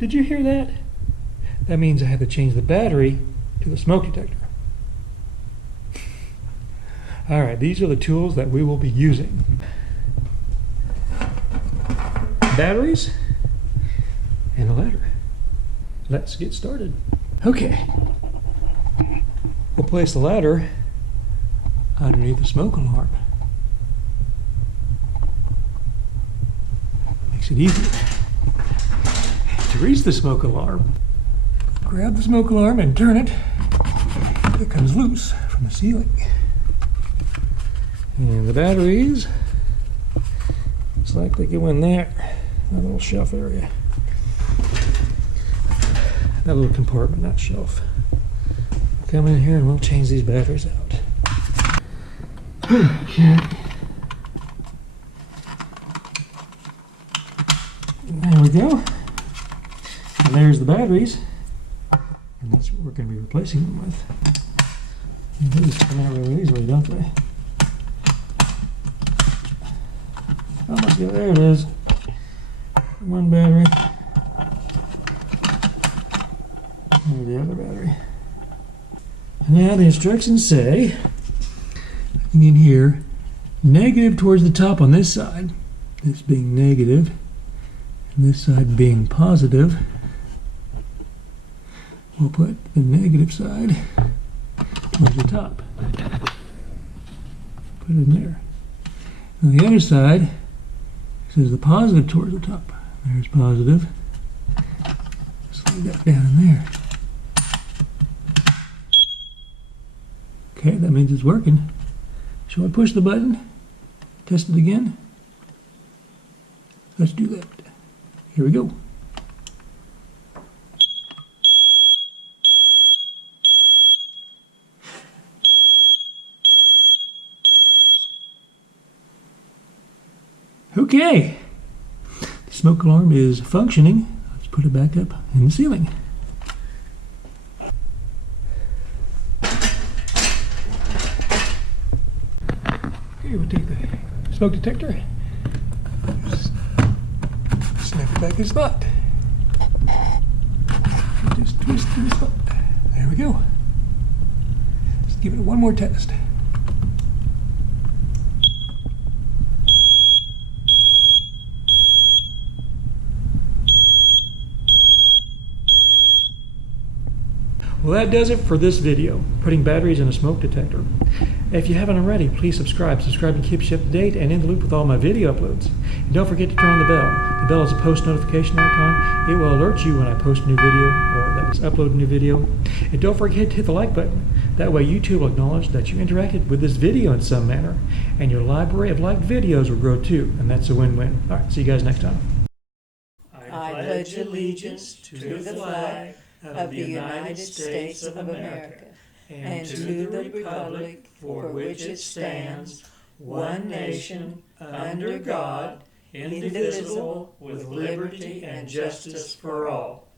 Did you hear that? That means I have to change the battery to the smoke detector. All right, these are the tools that we will be using. Batteries and a ladder. Let's get started. Okay. We'll place the ladder underneath the smoke alarm. Makes it easier to reach the smoke alarm. Grab the smoke alarm and turn it. It comes loose from the ceiling. And the batteries, looks like they go in there, that little shelf area. That little compartment, not shelf. Come in here and we'll change these batteries out. Okay. There we go. And there's the batteries. And that's what we're going to be replacing them with. And they just come out really easily, don't they? Oh, let's go. There it is. One battery. And the other battery. Now the instructions say, looking in here, negative towards the top on this side, this being negative, and this side being positive. We'll put the negative side towards the top. Put it in there. On the other side, it says the positive towards the top. There's positive. Just lay that down in there. Okay, that means it's working. Shall I push the button? Test it again? Let's do that. Here we go. Okay, the smoke alarm is functioning. Let's put it back up in the ceiling. Okay, we'll take the smoke detector, snap it back in spot. Just twist in the spot. There we go. Let's give it one more test. Well, that does it for this video, putting batteries in a smoke detector. If you haven't already, please subscribe. Subscribing keeps you up to date and in the loop with all my video uploads. And don't forget to turn on the bell. The bell is a post notification icon. It will alert you when I post a new video, or that is upload a new video. And don't forget to hit the like button. That way YouTube will acknowledge that you interacted with this video in some manner, and your library of liked videos will grow too, and that's a win-win. All right, see you guys next time. I pledge allegiance to the flag of the United States of America and to the republic for which it stands, one nation, under God, indivisible, with liberty and justice for all.